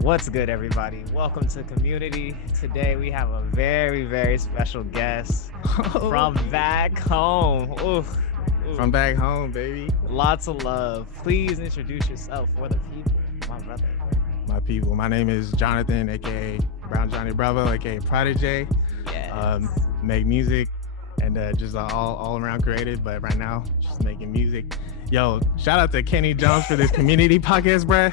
What's good, everybody? Welcome to Community. Today we have a very, very special guest from back home. Oof. From back home, baby. Lots of love. Please introduce yourself for the people, my brother. My people. My name is Jonathan, aka BrownJonnybravo, aka Prodijay. Yes. Make music and just all around creative, but right now just making music. Yo, shout out to Kenny Jones for this community podcast, bruh.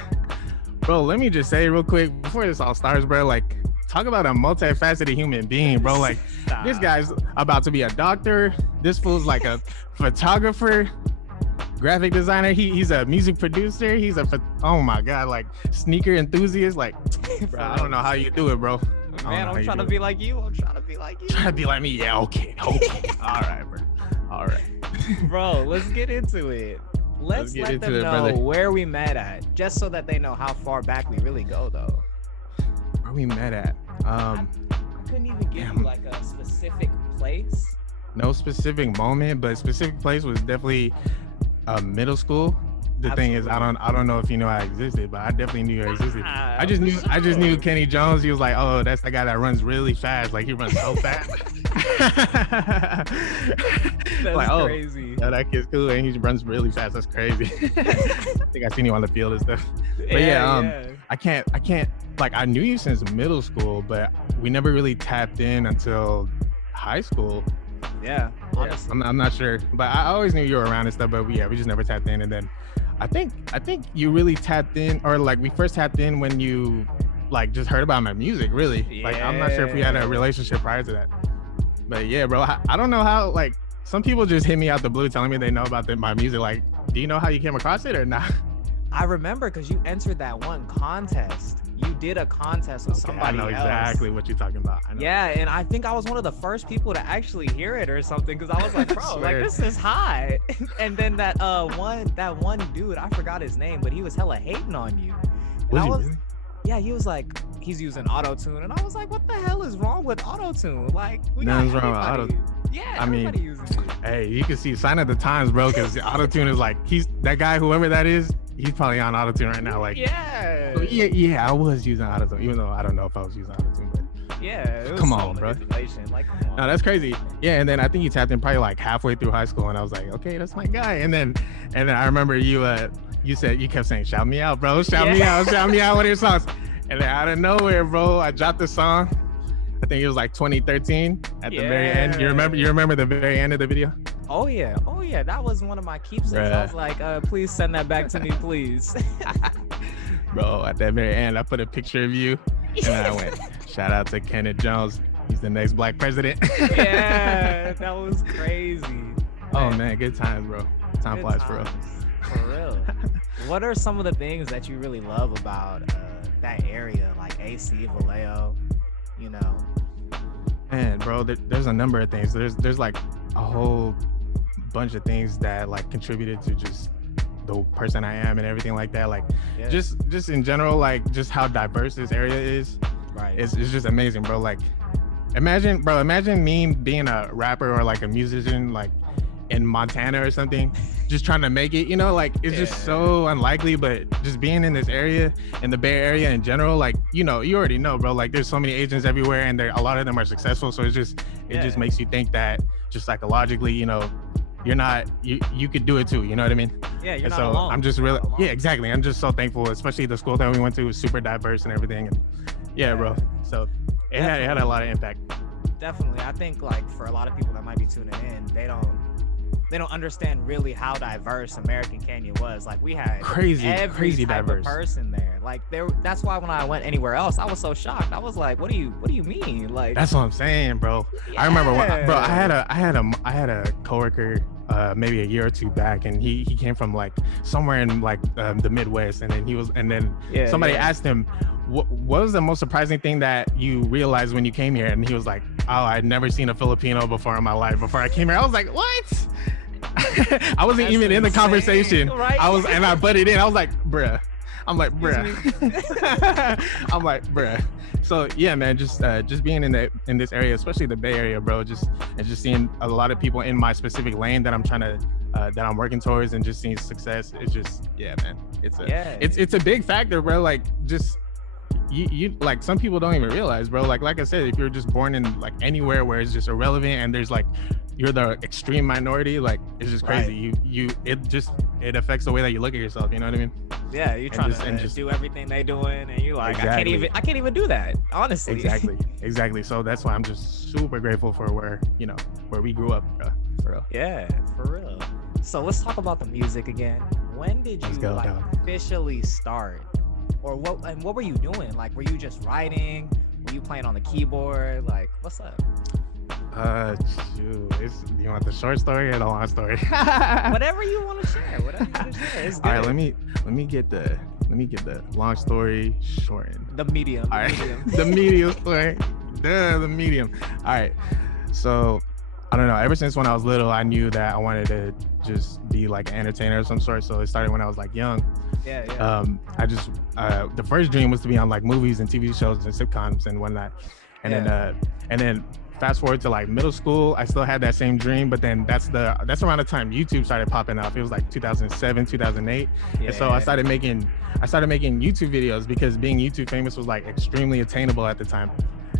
Bro, let me just say real quick before this all starts, bro, like, talk about a multifaceted human being, bro. Like, This guy's about to be a doctor. This fool's like a photographer, graphic designer. He's a music producer. He's oh my God, like sneaker enthusiast. Like, bro, I don't know how you do it, bro. Man, I'm trying to be like you. Trying to be like me. Yeah, okay. All right, bro. All right. Bro, let's get into it. Let's let them know where we met at, just so that they know how far back we really go, though. Where we met at? I couldn't even give you like a specific place. No specific moment, but specific place was definitely middle school. The thing is, I don't know if you know I existed, but I definitely knew I existed. I just knew Kenny Jones. He was like, oh, that's the guy that runs really fast. Like, he runs so fast. That's like, oh, crazy. Yeah, that kid's cool, and he runs really fast. That's crazy. I think I seen you on the field and stuff. But yeah. I can't. Like, I knew you since middle school, but we never really tapped in until high school. Yeah, honestly. I'm not sure, but I always knew you were around and stuff. But we just never tapped in, and then I think you really tapped in, or like we first tapped in when you like just heard about my music, really. Yeah. Like, I'm not sure if we had a relationship prior to that. But yeah, bro, I don't know how, like, some people just hit me out the blue telling me they know about my music. Like, do you know how you came across it or not? I remember because you entered that one contest. You did a contest with somebody else. I know exactly what you're talking about. Yeah, and I think I was one of the first people to actually hear it or something, because I was like, bro, like, this is hot. And then that one dude, I forgot his name, but he was hella hating on you. Really? Yeah, he was like, he's using auto-tune, and I was like, what the hell is wrong with auto-tune? Like, nothing's wrong with auto-tune. Yeah, everybody uses it. Hey, you can see sign of the times, bro, because auto-tune is like, he's that guy, whoever that is, he's probably on auto-tune right now. Like, yeah, I was using auto-tune, even though I don't know if I was using auto-tune, but yeah, come on, bro. Like, come on. No, that's crazy. Yeah, and then I think you tapped in probably like halfway through high school, and I was like, okay, that's my guy. And then I remember you kept saying, shout me out, bro, shout me out one of your songs. And then out of nowhere, bro, I dropped the song. I think it was like 2013 at the very end. You remember the very end of the video? Oh yeah. That was one of my keepsakes. Bruh. I was like, please send that back to me, please. Bro, at that very end, I put a picture of you, and then I went, shout out to Kenneth Jones. He's the next black president. Yeah, that was crazy. Oh man, good times, bro. Time flies, bro. For real. What are some of the things that you really love about that area, like AC, Vallejo, you know? Man, bro, there's a number of things. There's like a whole bunch of things that like contributed to just the person I am and everything like that. Like, just in general, like just how diverse this area is. Right. It's just amazing, bro. Like, imagine me being a rapper or like a musician, like in Montana or something, just trying to make it, you know, like it's just so unlikely. But just being in this area, in the Bay Area in general, like, you know, you already know, bro, like there's so many Asians everywhere, and a lot of them are successful. So it just makes you think that just psychologically, you know, you could do it too, you know what I mean? Yeah, you're not alone. I'm just really, exactly. I'm just so thankful, especially the school that we went to was super diverse and everything. And bro. So it had a lot of impact. Definitely. I think like for a lot of people that might be tuning in, they don't understand really how diverse American Canyon was. Like, we had crazy type diverse of person there. Like, that's why when I went anywhere else, I was so shocked. I was like, what do you mean? Like, that's what I'm saying, bro. Yeah. I remember I had a coworker maybe a year or two back, and he came from like somewhere in like the Midwest, and then somebody asked him, what was the most surprising thing that you realized when you came here? And he was like, oh, I'd never seen a Filipino before in my life before I came here. I was like, what? I wasn't even in the conversation. Right? I butted in. I was like, bruh. I'm like, bruh. I'm like, bruh. So yeah, man, just being in this area, especially the Bay Area, bro, just seeing a lot of people in my specific lane that I'm trying to that I'm working towards, and just seeing success. It's just, yeah, man. It's a big factor, bro. Like, just you like, some people don't even realize, bro. Like I said, if you're just born in like anywhere where it's just irrelevant and there's like, you're the extreme minority, like, it's just crazy. Right. It affects the way that you look at yourself. You know what I mean? Yeah, you're trying to do everything they doing, and you're like, exactly. I can't even do that, honestly. Exactly. So that's why I'm just super grateful for where we grew up, bro. For real. Yeah, for real. So let's talk about the music again. When did you officially start? Or what were you doing? Like, were you just writing? Were you playing on the keyboard? Like, what's up? Do you want the short story or the long story? Whatever you want to share. It's good. All right, let me get the long story shortened. The medium. All right, the medium story. The medium. All right, so I don't know. Ever since when I was little, I knew that I wanted to just be like an entertainer of some sort. So it started when I was like young. Yeah. I just the first dream was to be on like movies and TV shows and sitcoms and whatnot. And then fast forward to like middle school, I still had that same dream, but then that's around the time YouTube started popping up. It was like 2007, 2008. And so I started making YouTube videos, because being YouTube famous was like extremely attainable at the time.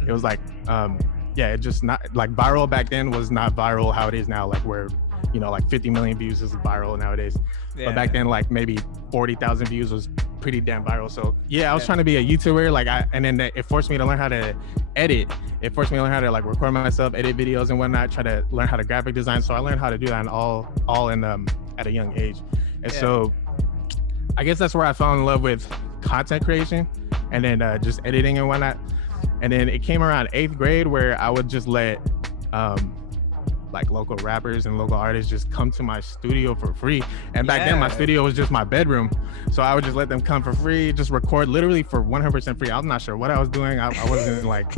It was like it just not like viral back then was not viral how it is now, like where like 50 million views is viral nowadays. But back then, like maybe 40,000 views was pretty damn viral. So I was trying to be a YouTuber, like and then it forced me to learn how to edit. It forced me to learn how to like record myself, edit videos and whatnot, try to learn how to graphic design. So I learned how to do that all in at a young age. And so I guess that's where I fell in love with content creation, and then just editing and whatnot. And then it came around 8th grade where I would just let like local rappers and local artists just come to my studio for free. And back then my studio was just my bedroom. So I would just let them come for free, just record literally for 100% free. I'm not sure what I was doing. I wasn't like,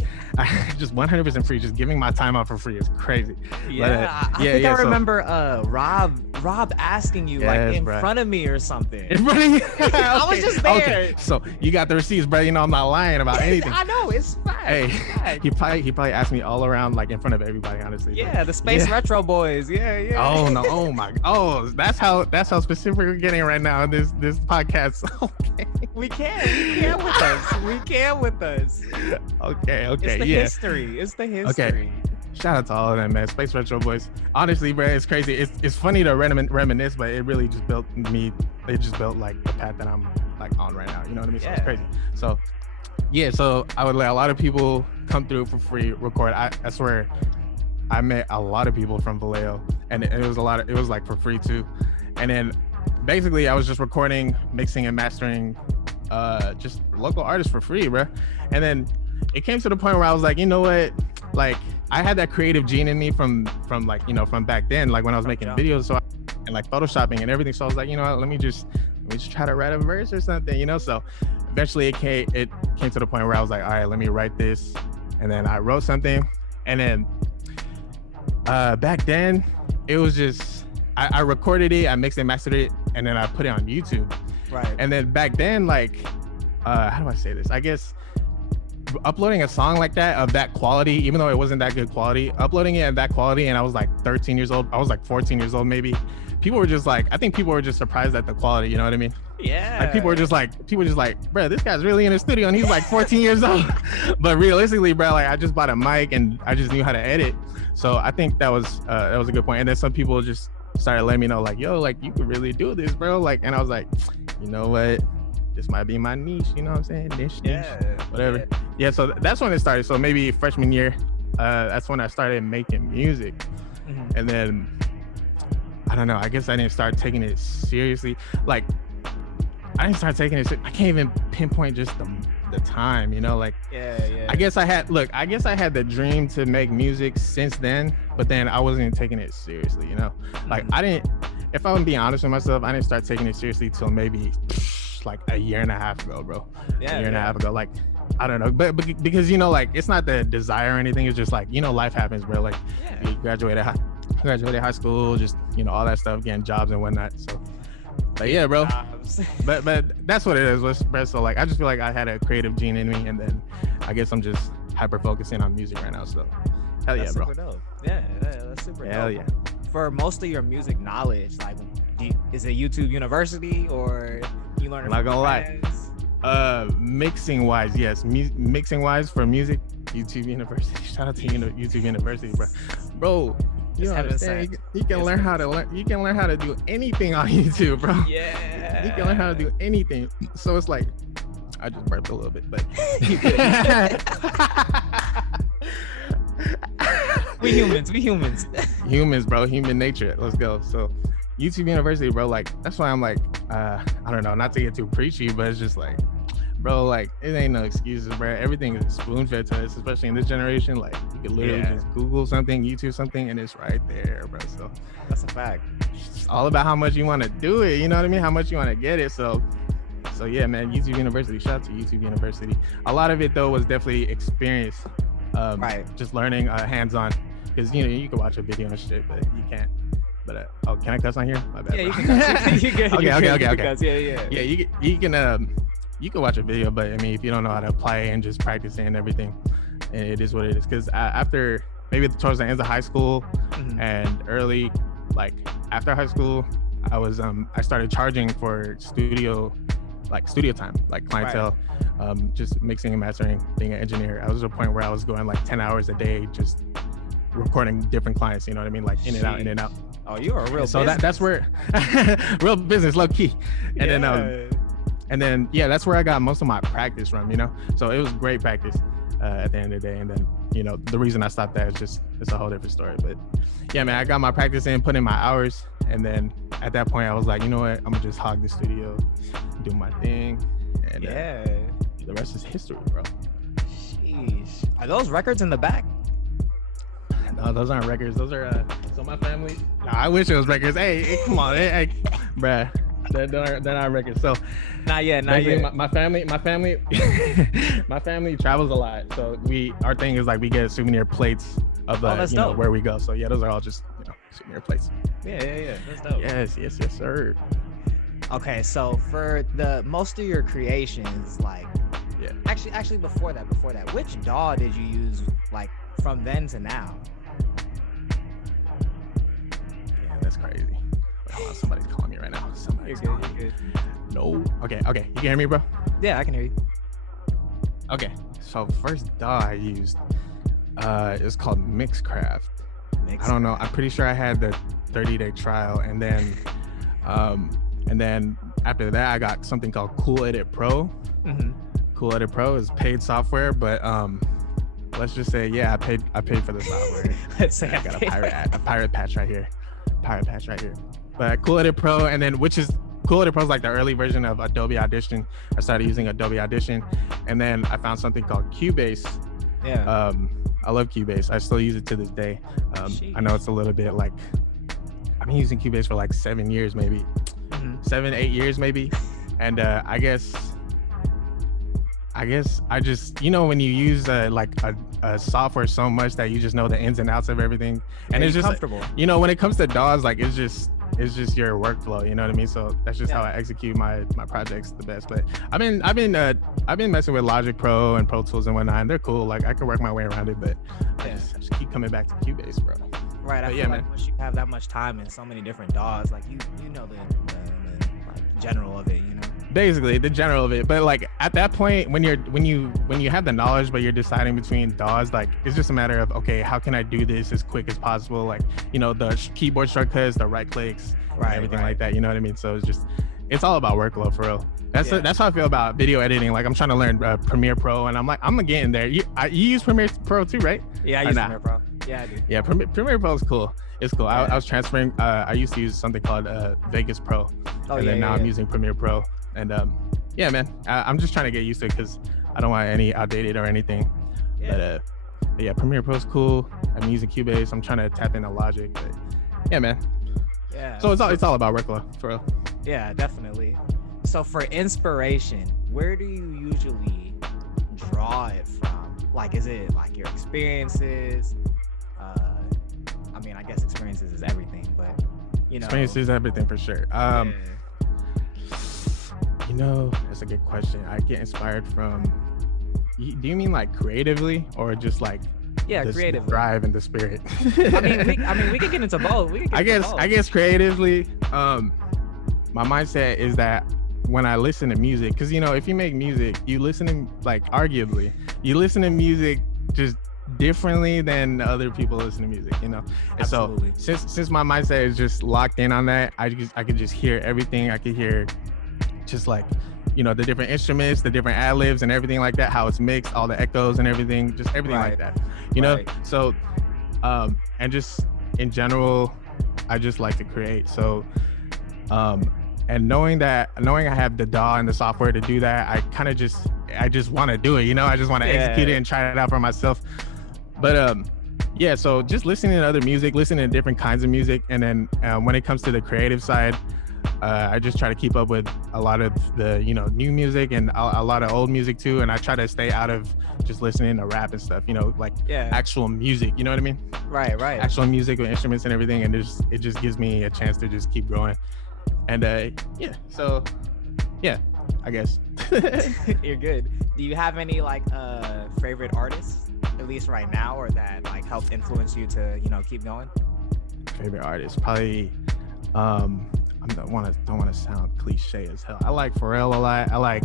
just 100% free, just giving my time out for free. It's crazy. I think I remember Rob asking you like in front of me or something. In front of you? I was just there. Okay. So you got the receipts, bro. I'm not lying about anything. I know, it's fact. Hey, he probably asked me all around, like in front of everybody, honestly. Yeah, the Space Retro Boys. Yeah. Oh no. Oh my. Oh, that's how specific we're getting right now in this podcast. Okay. We can with us. Okay. It's the history. Okay. Shout out to all of them, man. Space Retro Boys. Honestly, bro, it's crazy. It's funny to reminisce, but it really just built me. It just built like the path that I'm like on right now. You know what I mean? So it's crazy. So so I would let a lot of people come through for free, record. I swear, I met a lot of people from Vallejo, and it was like for free too. And then basically I was just recording, mixing and mastering just local artists for free, bro. And then it came to the point where I was like, you know what? Like I had that creative gene in me from like, from back then, like when I was making videos and like photoshopping and everything. So I was like, you know what, let me just try to write a verse or something, So eventually it came to the point where I was like, all right, let me write this. And then I wrote something. And then back then it was just, I recorded it, I mixed and mastered it, and then I put it on YouTube. Right. And then back then, like, how do I say this? I guess uploading a song like that of that quality, even though it wasn't that good quality, uploading it at that quality, and I was like 13 years old, I was like 14 years old maybe. People were just like, I think people were just surprised at the quality, you know what I mean? Yeah. Like people were just like, bro, this guy's really in the studio and he's like 14 years old. But realistically, bro, like I just bought a mic and I just knew how to edit. So I think that was a good point. And then some people just started letting me know, like, yo, like you could really do this, bro. Like, and I was like, you know what? This might be my niche, you know what I'm saying? Niche, whatever. Yeah, so that's when it started. So maybe freshman year, that's when I started making music. Mm-hmm. And then, I don't know, I guess I didn't start taking it seriously. Like, I didn't start taking it, I can't even pinpoint just the time, like, I guess I had the dream to make music since then, but then I wasn't taking it seriously, like if I'm being honest with myself, I didn't start taking it seriously till maybe like a year and a half ago, bro. A year and a half ago, like, I don't know, but because like it's not the desire or anything, it's just like, life happens, bro. Like you graduate graduated high school, just, you know, all that stuff, getting jobs and whatnot. So, but yeah, bro. but that's what it is, bro. So like, I just feel like I had a creative gene in me, and then I guess I'm just hyper focusing on music right now. So, hell yeah, bro. Super dope. Yeah, that's super dope. Hell yeah. For most of your music knowledge, like, is it YouTube University or you learn it I'm not from gonna friends? lie. Mixing wise, yes. Mixing wise for music, YouTube University. Shout out to YouTube University, bro. You understand? You can learn how to do anything on YouTube, bro. Yeah. You can learn how to do anything. So it's like, I just burped a little bit, but we humans. Humans, bro. Human nature. Let's go. So YouTube University, bro, like, that's why I'm like, I don't know, not to get too preachy, but it's just like, bro, like, it ain't no excuses, bro. Everything is spoon-fed to us, especially in this generation. Like, you can literally just Google something, YouTube something, and it's right there, bro. So that's a fact. It's all about how much you want to do it, you know what I mean? How much you want to get it. So yeah, man, YouTube University. Shout out to YouTube University. A lot of it, though, was definitely experience. Right. Just learning hands-on. Because, you know, you can watch a video and shit, but you can't. But can I cuss on here? My bad. Yeah, you can cuss. You can. Okay. Yeah, you can watch a video, but I mean, if you don't know how to apply it and just practice it and everything, it is what it is. Because after maybe towards the end of high school and early, like after high school, I started charging for studio time, like clientele, just mixing and mastering, being an engineer. I was at a point where I was going like 10 hours a day, just recording different clients. You know what I mean? Like in and out. Oh, you are a real. So that's where real business, low key. And then that's where I got most of my practice from, you know. So it was great practice at the end of the day. And then, you know, the reason I stopped that is just, it's a whole different story. But yeah, man, I got my practice in, put in my hours, and then at that point I was like, you know what, I'm gonna just hog the studio, do my thing, and the rest is history, bro. Sheesh. Are those records in the back? No, those aren't records. Those are so my family. Nah, I wish it was records. Hey, come on, hey, bruh. They're not records. So not yet. My family my family travels a lot. So our thing is like we get souvenir plates of where we go. So yeah, those are all just, you know, souvenir plates. Yeah. That's dope. Yes, sir. Okay, so for the most of your creations, like actually before that, which DAW did you use like from then to now? Yeah, that's crazy. Hold on, somebody's calling me right now. You're good. No. Okay. You can hear me, bro? Yeah, I can hear you. Okay. So first DAW I used, it's called Mixcraft. I don't know. I'm pretty sure I had the 30-day trial, and then after that I got something called Cool Edit Pro. Cool Edit Pro is paid software, but let's just say I paid for the software. Let's say I got a pirate patch right here. But Cool Edit Pro, and then Cool Edit Pro is like the early version of Adobe Audition. I started using Adobe Audition, and then I found something called Cubase. Yeah. I love Cubase. I still use it to this day. I know it's a little bit like, I've been using Cubase for like 7 years, maybe 7-8 years, maybe. And I guess I just, you know, when you use like a software so much that you just know the ins and outs of everything, and it's just comfortable. You know, when it comes to DAWs, like it's just your workflow. You know what I mean? So that's just how I execute my projects the best. But I've been messing with Logic Pro and Pro Tools and whatnot, and they're cool. Like I can work my way around it, but I just keep coming back to Cubase, bro. Right. I feel like once you have that much time in so many different DAWs, like you know the like general of it, you know. Basically the general of it, but like at that point when you have the knowledge but you're deciding between DAWs, like it's just a matter of, okay, how can I do this as quick as possible, like, you know, the keyboard shortcuts, the right clicks, everything like that, you know what I mean? So it's all about workflow for real. That's how I feel about video editing. Like I'm trying to learn Premiere Pro, and I'm getting there. You use Premiere Pro too, right? Yeah, I use Premiere Pro. Yeah, I do. Yeah, Premiere Pro is cool. It's cool. I was transferring. I used to use something called Vegas Pro, now I'm using Premiere Pro. And yeah, man, I'm just trying to get used to it because I don't want any outdated or anything. But yeah, Premiere Pro is cool. I'm using Cubase. I'm trying to tap into Logic. But yeah, man. Yeah. So it's all about workflow for real. Yeah, definitely. So for inspiration, where do you usually draw it from? Like, is it like your experiences? I mean, I guess experiences is everything, but you know, experience is everything for sure. Yeah. You know, that's a good question. I get inspired from. Do you mean like creatively or just like? Yeah, the creatively. Drive and the spirit. I mean, we could get into both. I guess creatively, my mindset is that when I listen to music, because you know, if you make music, you listen to arguably, you listen to music just differently than other people listen to music, you know. And Absolutely. so since my mindset is just locked in on that, I could just hear everything. I could hear just like, you know, the different instruments, the different ad-libs and everything like that, how it's mixed, all the echoes and everything, just everything like that, you know. So and just in general, I just like to create. So and knowing I have the DAW and the software to do that, I just want to do it, you know. I just want to execute it and try it out for myself. But yeah, so just listening to other music, listening to different kinds of music, and then when it comes to the creative side, I just try to keep up with a lot of the, you know, new music and a lot of old music too. And I try to stay out of just listening to rap and stuff, you know, like actual music, you know what I mean? Right. Actual music with instruments and everything. And it just gives me a chance to just keep growing. And so yeah, I guess. You're good. Do you have any like favorite artists, at least right now, or that like helped influence you to, you know, keep going? Favorite artist, probably I don't want to sound cliche as hell. I like Pharrell a lot. I like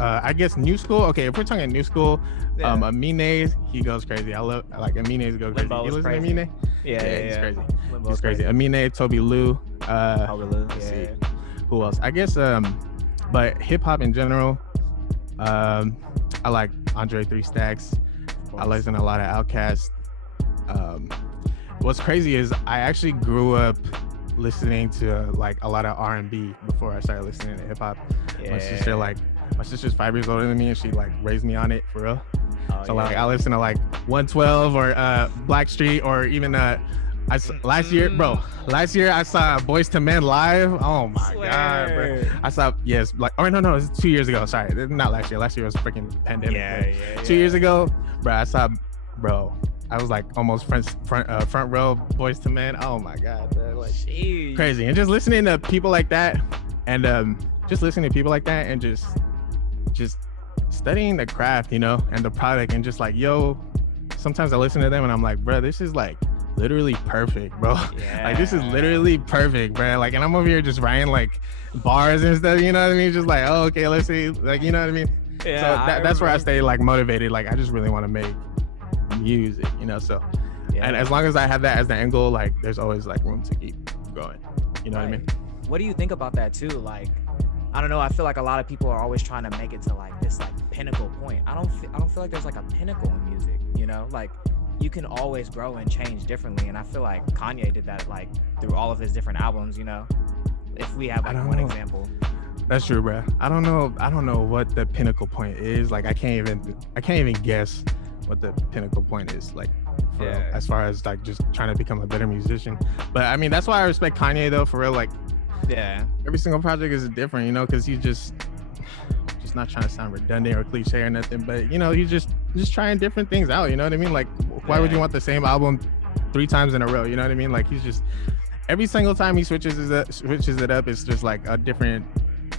I guess new school. Okay, if we're talking new school, Amine, he goes crazy. I like Amine's go crazy. You listen to Amine? Yeah, he's crazy. Limbo's He's crazy. Amine, Toby Lou. Let's see. Who else? I guess but hip hop in general. I like Andre 3 Stacks. I listen to a lot of Outkast. What's crazy is I actually grew up listening to like a lot of R&B before I started listening to hip hop. My sister's 5 years older than me, and she like raised me on it for real. Like I listen to like 112 or Blackstreet, or even last year I saw Boyz II Men live. Oh my god, bro. I saw it's 2 years ago. Sorry, not last year. Last year was freaking pandemic. 2 years ago, I was like almost front row Boyz II Men. Oh my god, bro. Like crazy. And just listening to people like that, and just studying the craft, you know, and the product, and just like, sometimes I listen to them and I'm like, bro, this is like literally perfect, bro. Like this is literally perfect, bro. Like, and I'm over here just writing like bars and stuff, you know what I mean? Just like, oh, okay, let's see, like, you know what I mean? So that's where I stay like motivated. Like I just really want to make music, you know. So and as long as I have that as the end goal, like there's always like room to keep going, you know what I mean? What do you think about that too? Like, I don't know, I feel like a lot of people are always trying to make it to like this like pinnacle point. I don't feel like there's like a pinnacle in music, you know. Like you can always grow and change differently, and I feel like Kanye did that like through all of his different albums, you know, if we have like one example. That's true, bro. I don't know what the pinnacle point is. Like I can't even guess what the pinnacle point is, like as far as like just trying to become a better musician. But I mean, that's why I respect Kanye though, for real. Like every single project is different, you know, because he's just not trying to sound redundant or cliche or nothing, but you know, he's just trying different things out, you know what I mean? Like why would you want the same album 3 times in a row, you know what I mean? Like he's just, every single time he switches it up, it's just like a different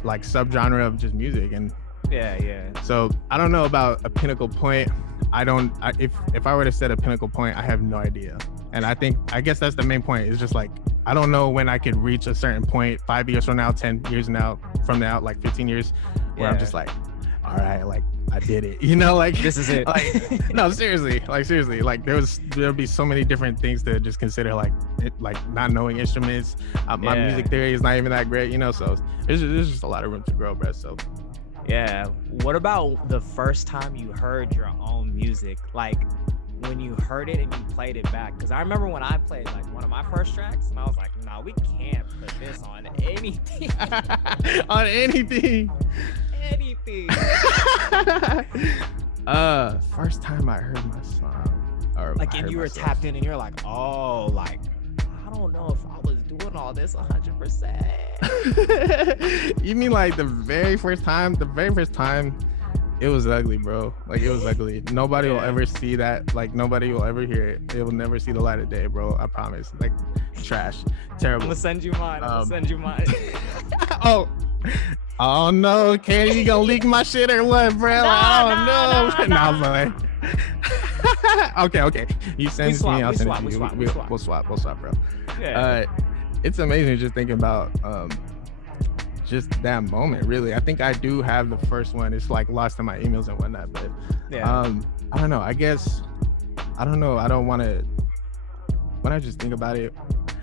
like subgenre of just music. And so I don't know about a pinnacle point. If I were to set a pinnacle point, I have no idea. And I guess that's the main point. It's just like, I don't know when I could reach a certain point 5 years from now, 10 years from now, like 15 years, where I'm just like, all right, like I did it, you know, like this is it. Like, no, seriously, like there'll be so many different things to just consider, like not knowing instruments. My music theory is not even that great, you know, so there's just a lot of room to grow, bro. So what about the first time you heard your own music, like when you heard it and you played it back? Because I remember when I played like one of my first tracks and I was like, no, we can't put this on anything. On anything. First time I heard my song, or like, and you were tapped in and you're like, oh, like I don't know if I was doing all this 100%. You mean like the very first time It was ugly, bro. Like, it was ugly. Nobody will ever see that. Like, nobody will ever hear it. It will never see the light of day, bro. I promise. Like, trash. Terrible. I'm gonna send you mine. Oh no, Katie, you gonna leak my shit or what, bro? I don't know. No, I'm like, okay. You send it to me, I'll send it to you. We'll swap, bro. Yeah. It's amazing just thinking about just that moment, really. I think I do have the first one. It's like lost in my emails and whatnot, but I don't know. I don't want to. When I just think about it,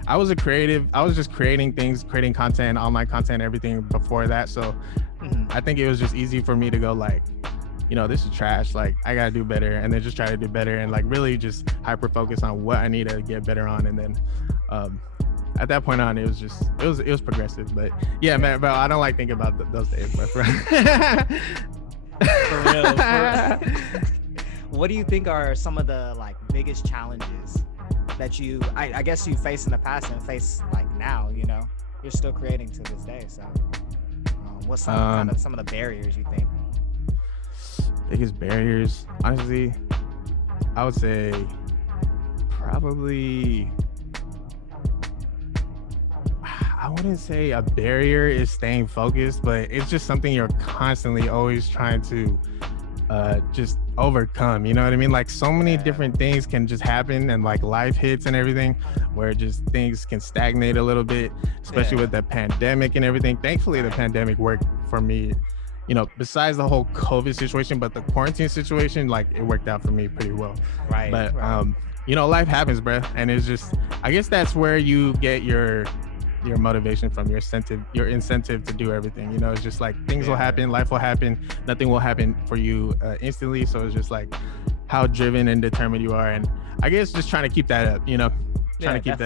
I was a creative. I was just creating things, creating content, online content, everything before that. So I think it was just easy for me to go like, this is trash. Like, I gotta do better, and then just try to do better, and like really just hyper focus on what I need to get better on, and then at that point on, it was progressive. But yeah, man, bro, I don't like thinking about those days, bro. For real. What do you think are some of the like biggest challenges that I guess you face in the past and face like now? You're still creating to this day. So what's some of the barriers you think? Biggest barriers, honestly, I would say probably, I wouldn't say a barrier is staying focused, but it's just something you're constantly always trying to just overcome. You know what I mean? Like, so many different things can just happen, and like life hits and everything, where just things can stagnate a little bit, especially with the pandemic and everything. Thankfully, the pandemic worked for me, besides the whole COVID situation, but the quarantine situation, like, it worked out for me pretty well. Right. But life happens, bro, and it's just, I guess that's where you get your motivation from, your incentive to do everything. It's just like things will happen, life will happen, nothing will happen for you instantly. So it's just like how driven and determined you are, and I guess just trying to keep that up, trying to keep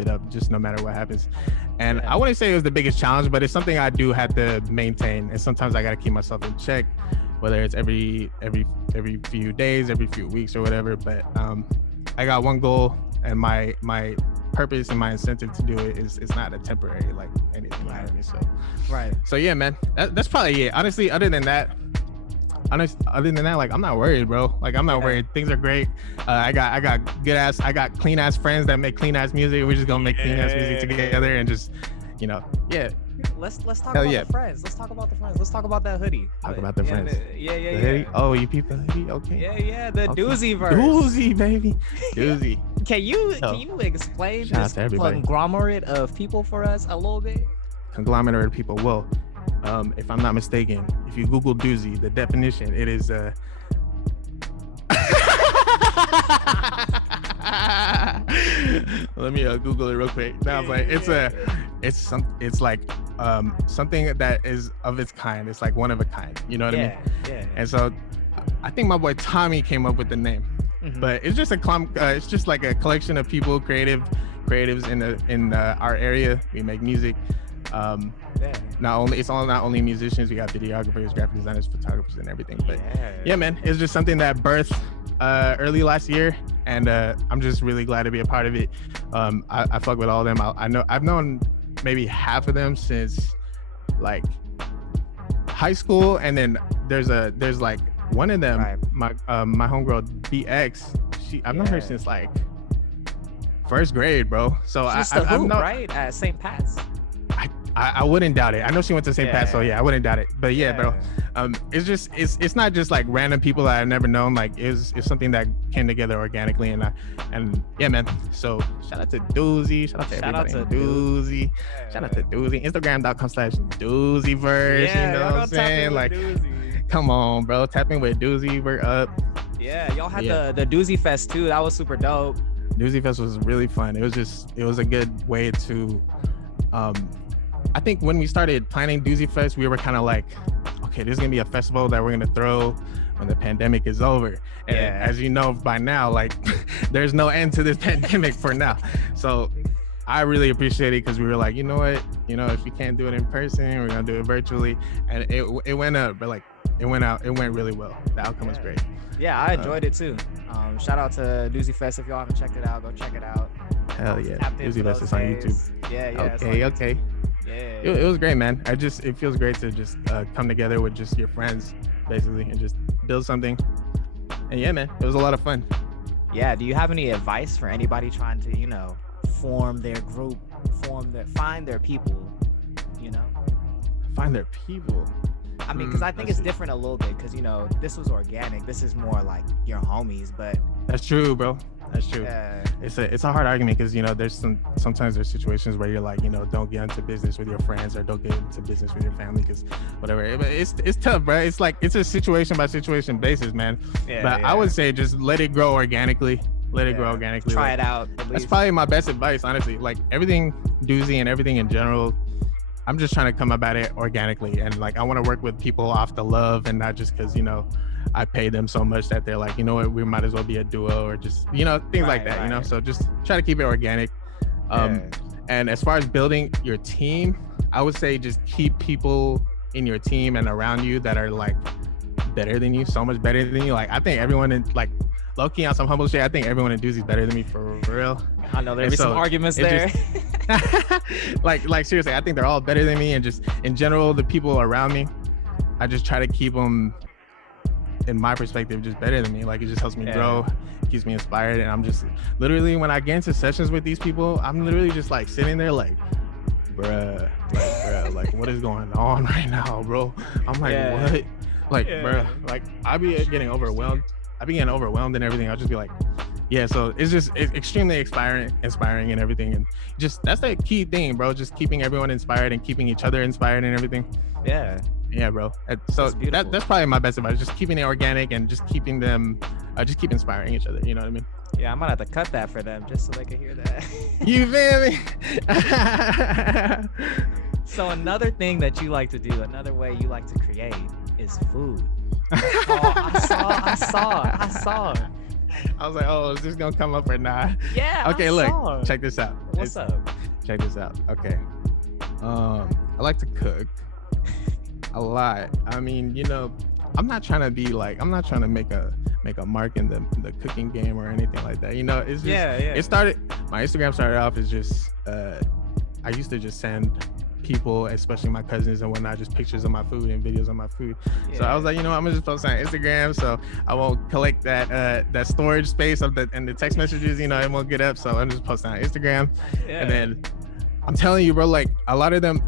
it up, just no matter what happens. And I wouldn't say it was the biggest challenge, but it's something I do have to maintain, and sometimes I got to keep myself in check, whether it's every few days, every few weeks or whatever. But I got one goal, and my purpose and my incentive to do it is not a temporary like anything. So yeah, man, that's probably it. Honestly, other than that, like, I'm not worried, bro. Like, I'm not worried. Things are great. I got clean ass friends that make clean ass music. We're just gonna make clean ass music together, and just Let's talk about the friends. Let's talk about the friends. Let's talk about that hoodie. Talk about the friends. The hoodie? Oh, you peep the hoodie? Okay. The Doozy Verse. Doozy, baby. Doozy. Can you explain this conglomerate of people for us a little bit? Conglomerate of people. Well, if I'm not mistaken, if you Google Doozy, the definition, it is let me Google it real quick. Now, it's like something that is of its kind. It's like one of a kind. You know what I mean? Yeah. And so I think my boy Tommy came up with the name, but it's just it's just like a collection of people, creatives in our area. We make music. Not only musicians, we got videographers, graphic designers, photographers, and everything. But yeah, man, it's just something that birthed early last year, and I'm just really glad to be a part of it. I fuck with all of them. I've known maybe half of them since like high school, and then there's like one of them, my homegirl BX. I've known her since like first grade, bro. So She's right at St. Pat's. I wouldn't doubt it. I know she went to St. Pat's, so yeah, I wouldn't doubt it. But yeah, bro, it's not just like random people that I've never known. Like, it's something that came together organically, and yeah, man. So shout out to Doozy, shout out to everybody in Doozy, shout out to Doozy, Instagram.com/Doozy Verse. You know what I'm saying? Like, come on, bro, tap in with Doozy. We're up. Yeah, y'all had the Doozy Fest too. That was super dope. Doozy Fest was really fun. It was a good way to I think when we started planning Doozy Fest, we were kind of like, okay, this is gonna be a festival that we're gonna throw when the pandemic is over. And as you know by now, like, there's no end to this pandemic for now. So I really appreciate it, because we were like, you know what, if we can't do it in person, we're gonna do it virtually. And it went up, but like, it went really well. The outcome was great. Yeah, I enjoyed it too. Shout out to Doozy Fest. If y'all haven't checked it out, go check it out. Hell yeah. Doozy Verse is on YouTube. Yeah. Okay. it was great, man. It feels great to just come together with just your friends, basically, and just build something. And yeah, man, it was a lot of fun. Yeah. Do you have any advice for anybody trying to, you know, form their group, find their people, you know? Find their people. I mean, because I think it's different a little bit, because, you know, this was organic. This is more like your homies, but... That's true, bro. That's true. Yeah. It's a hard argument, because, you know, sometimes there's situations where you're like, you know, don't get into business with your friends, or don't get into business with your family, because whatever. It's tough, bro. It's like, it's a situation by situation basis, man. But I would say just let it grow organically. Let it grow organically. Try it out. That's probably my best advice, honestly. Like, everything Doozy and everything in general, I'm just trying to come about it organically, and like I want to work with people off the love, and not just because, you know, I pay them so much that they're like, you know what, we might as well be a duo, or just, you know, things like that. You know, so just try to keep it organic. And as far as building your team, I would say just keep people in your team and around you that are like better than you, so much better than you. Like, I think everyone in, like, low-key on some humble shit, I think everyone in Doozy's better than me, for real. I know there'll be some arguments there. like seriously, I think they're all better than me, and just in general, the people around me, I just try to keep them, in my perspective, just better than me. Like, it just helps me grow, keeps me inspired, and I'm just literally, when I get into sessions with these people, I'm literally just like sitting there like, bruh, like what is going on right now, bro? I'm like, what? Like, bruh, like I be getting overwhelmed and everything. I'll just be like, yeah. So it's extremely inspiring and everything. And just, that's the key thing, bro. Just keeping everyone inspired and keeping each other inspired and everything. Yeah, bro. So that's probably my best advice. Just keeping it organic and just keeping them, just keep inspiring each other. You know what I mean? Yeah, I might have to cut that for them just so they can hear that. You feel me? So another thing that you like to do, another way you like to create, is food. I saw. I was like, oh, is this gonna come up or not? Yeah. Okay, look, check this out. What's up? Check this out. Okay. I like to cook a lot. I mean, you know, I'm not trying to make a mark in the cooking game or anything like that. You know, it's just my Instagram started off as just I used to just send people, especially my cousins and whatnot, just pictures of my food and videos of my food. So I was like, you know, I'm gonna just post on Instagram, so I won't collect that storage space of and the text messages, you know, it won't get up. So I'm just posting on Instagram. And then I'm telling you, bro, like a lot of the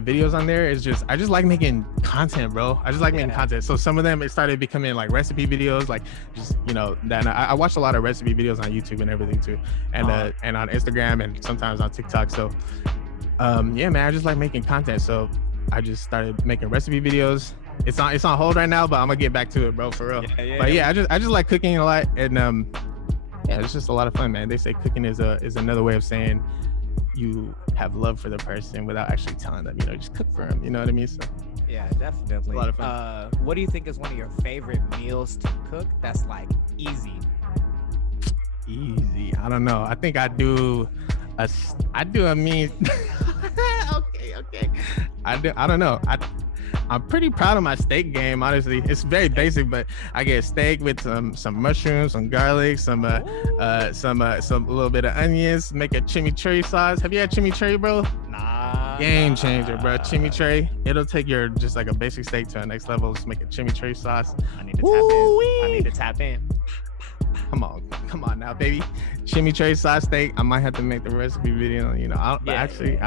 videos on there is just, I just like making content, bro. I just like making content. So some of them, it started becoming like recipe videos, like just, you know, that I watch a lot of recipe videos on YouTube and everything too, and on Instagram and sometimes on TikTok. So yeah, man, I just like making content. So I just started making recipe videos. It's on hold right now, but I'm gonna get back to it, bro, for real. But yeah, I just like cooking a lot, and yeah, it's just a lot of fun, man. They say cooking is another way of saying you have love for the person without actually telling them, you know, just cook for them, you know what I mean? So yeah, definitely. A lot of fun. What do you think is one of your favorite meals to cook that's like easy? I don't know. I think I do a mean okay. I don't know. I'm pretty proud of my steak game, honestly. It's very basic, but I get steak with some mushrooms, some garlic, some little bit of onions, make a chimichurri sauce. Have you had chimichurri, bro? Nah. Game changer, bro. Chimichurri. It'll take your just like a basic steak to the next level. Just make a chimichurri sauce. I need to tap in. Come on now, baby. Chimichurri sauce steak. I might have to make the recipe video, you know. I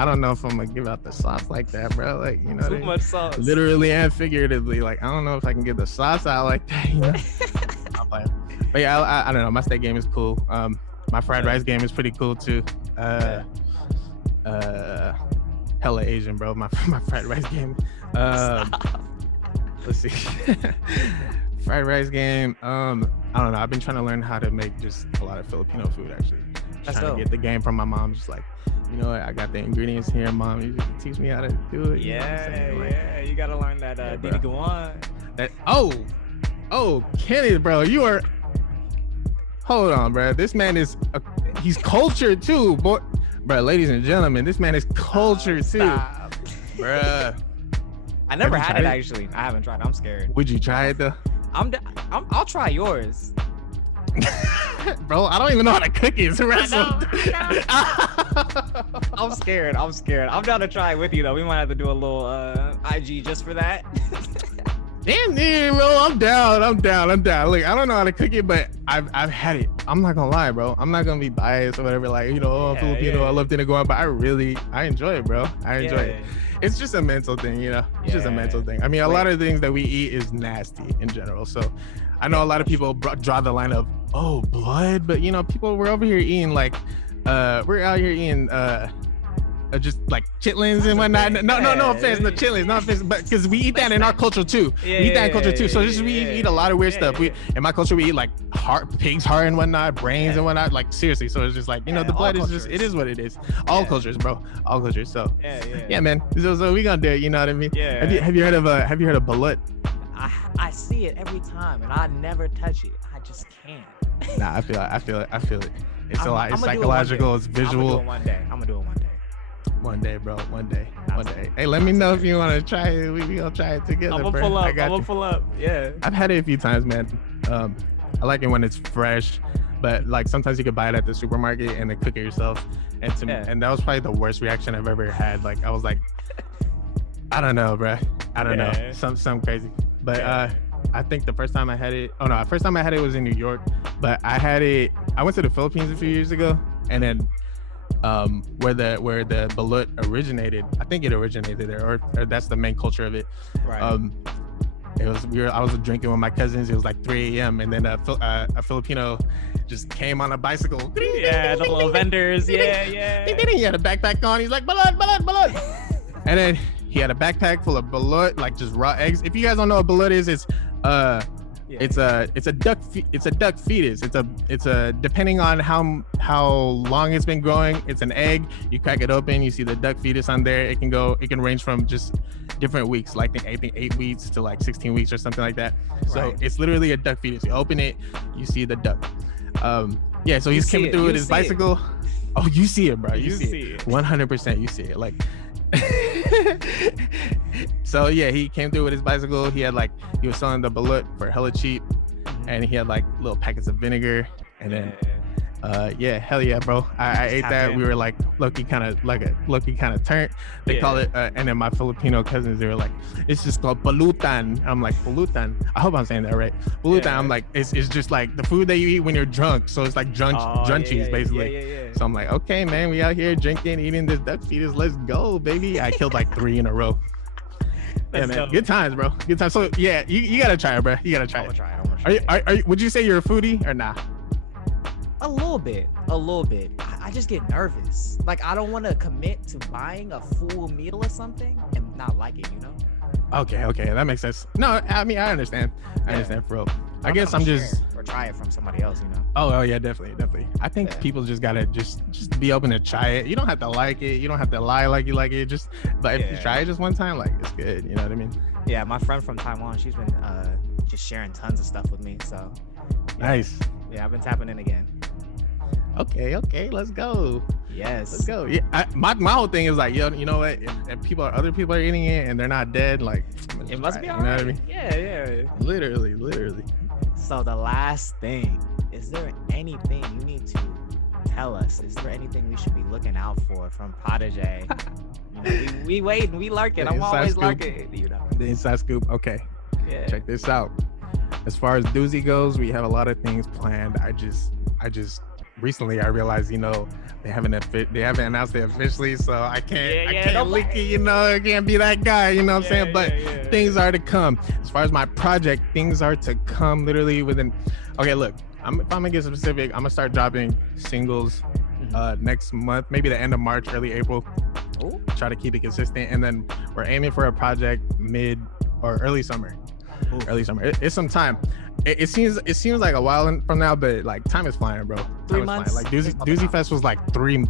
don't know if I'm gonna give out the sauce like that, bro. Like, you know, too much sauce. Literally and figuratively. Like, I don't know if I can get the sauce out like that, you know. But yeah, I don't know. My steak game is cool. My fried rice game is pretty cool too. Hella Asian, bro. My fried rice game. Let's see. Fried rice game. I don't know. I've been trying to learn how to make just a lot of Filipino food, actually. Just trying to get the game from my mom. Just like, you know what? I got the ingredients here, mom. You can teach me how to do it. Yeah. You gotta learn that Didi Gawan. Oh, Kenny, bro. You are. Hold on, bro. This man is. He's cultured too, boy. Bro, ladies and gentlemen, this man is cultured too, bro. I never had it actually. I haven't tried. I'm scared. Would you try it though? I'll try yours. Bro, I don't even know how to cook it. So I'm scared. I'm down to try it with you though. We might have to do a little IG just for that. Damn, bro, I'm down. Look, I don't know how to cook it, but I've had it. I'm not gonna lie, bro. I'm not gonna be biased or whatever. Like, Filipino, I love dinner going, but I enjoy it, bro. I enjoy it. It's just a mental thing, It's just a mental thing. I mean, a lot of things that we eat is nasty in general. So I know a lot of people draw the line of, oh, blood, but we're over here eating like, we're out here eating just like chitlins and whatnot. No offense, no chitlins, no offense, but because we eat that in our culture too. We eat that in culture too. So we eat a lot of weird stuff. In my culture, we eat like pig's heart and whatnot, brains and whatnot. Like seriously. So it's just like the blood is just it is what it is. All cultures, bro. All cultures. So yeah, man. So we gonna do it. You know what I mean? Yeah. Have you heard of balut? I see it every time, and I never touch it. I just can't. Nah, I feel it. It's a lot. It's psychological. It's visual. I'm gonna do it one day. One day, bro. One day. Hey, let me know if you want to try it. We gonna try it together. I'm gonna pull up. Yeah. I've had it a few times, man. I like it when it's fresh, but like sometimes you could buy it at the supermarket and then cook it yourself. And that was probably the worst reaction I've ever had. Like I was like, I don't know, bro. I don't know. Some crazy. But I think the first time I had it. First time I had it was in New York. But I went to the Philippines a few years ago, and then where the balut originated, I think it originated there, or that's the main culture of it. Right. I was drinking with my cousins. It was like 3 a.m. and then a Filipino just came on a bicycle. Yeah, the little vendors. Yeah. He had a backpack on. He's like balut. And then he had a backpack full of balut, like just raw eggs. If you guys don't know what balut is, it's a duck fetus. It's a depending on how long it's been growing, it's an egg. You crack it open, you see the duck fetus on there. It can range from just different weeks, like I think 8 weeks to like 16 weeks or something like that. So it's literally a duck fetus. You open it, you see the duck. So he's coming through with his bicycle. Oh, you see it, bro. You see it. 100% you see it. Like so he came through with his bicycle. He was selling the balut for hella cheap, and he had like little packets of vinegar, and then hell yeah, bro. I ate that. We were like lucky kind of turned. They call it and then my Filipino cousins, they were like, it's just called balutan. I'm like, balutan, I hope I'm saying that right. Balutan. I'm like, it's just like the food that you eat when you're drunk, so it's like drunchies basically. So I'm like, okay, man, we out here drinking, eating this duck fetus, let's go, baby. I killed like 3 in a row. Yeah, man. Dope. Good times, bro. Good times. So yeah, you gotta try it, bro. You gotta try it. Are you, would you say you're a foodie or nah? A little bit. I just get nervous. Like I don't want to commit to buying a full meal or something and not like it, Okay, that makes sense. No, I mean I understand. I understand, bro. I guess I'm just or try it from somebody else, Oh yeah, definitely. I think people just gotta just be open to try it. You don't have to like it. You don't have to lie like you like it. But if you try it just one time, like it's good. You know what I mean? Yeah, my friend from Taiwan, she's been just sharing tons of stuff with me. So nice. Yeah, I've been tapping in again. Okay, let's go. Yes, let's go. Yeah, my whole thing is like, you know what? If other people are eating it and they're not dead, like it must be all right. You know what I mean? Yeah. Literally. So the last thing, is there anything you need to tell us? Is there anything we should be looking out for from Prodijay? We waiting, we lurking. I'm always lurking. The inside scoop. Okay. Yeah. Check this out. As far as Doozy goes, we have a lot of things planned. I just recently I realized, they haven't announced it officially, so I can't leak it, I can't be that guy, you know what I'm saying? But things are to come. As far as my project, things are to come literally within. Okay, look, if I'm gonna get specific, I'm gonna start dropping singles next month, maybe the end of March, early April. Ooh. Try to keep it consistent, and then we're aiming for a project mid or early summer. Ooh. Early summer. It's some time. It seems like a while from now, but like time is flying, bro. 3 months. Like Doozy Fest was like three,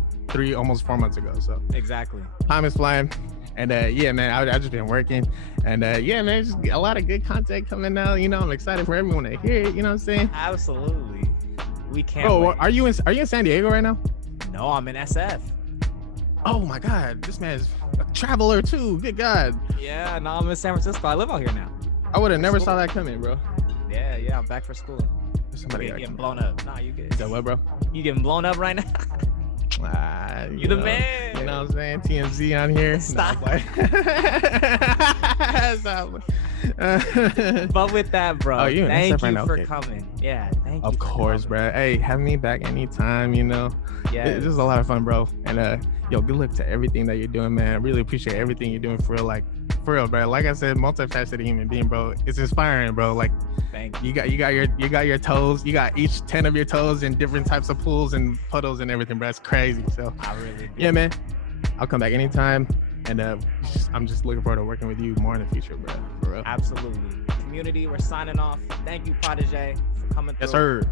almost 4 months ago. So exactly. Time is flying, and man, I just been working, and man, just a lot of good content coming out. I'm excited for everyone to hear it. You know what I'm saying? Absolutely. We can't. Bro, wait. are you in San Diego right now? No, I'm in SF. Oh my God, this man's a traveler too. Good God. Yeah, no, I'm in San Francisco. I live out here now. I would have never saw that coming, bro. Yeah, I'm back for school. Somebody getting blown up. Nah, you good. Is that what, bro? You getting blown up right now? You the man. You know what I'm saying? TMZ on here. Stop. But with that, bro, thank you for coming. Yeah, thank you. Of course, bro. Hey, have me back anytime, you know. Yeah. This is a lot of fun, bro. And yo, good luck to everything that you're doing, man. I really appreciate everything you're doing for real. Like, for real, bro. Like I said, multifaceted human being, bro. It's inspiring, bro. Like, thank you. You got your toes. You got each 10 of your toes in different types of pools and puddles and everything, bro. It's crazy. So I really do. Yeah, man. I'll come back anytime. And I'm just looking forward to working with you more in the future, bro. For real. Absolutely. Community, we're signing off. Thank you, Prodijay, for coming through. Yes, sir.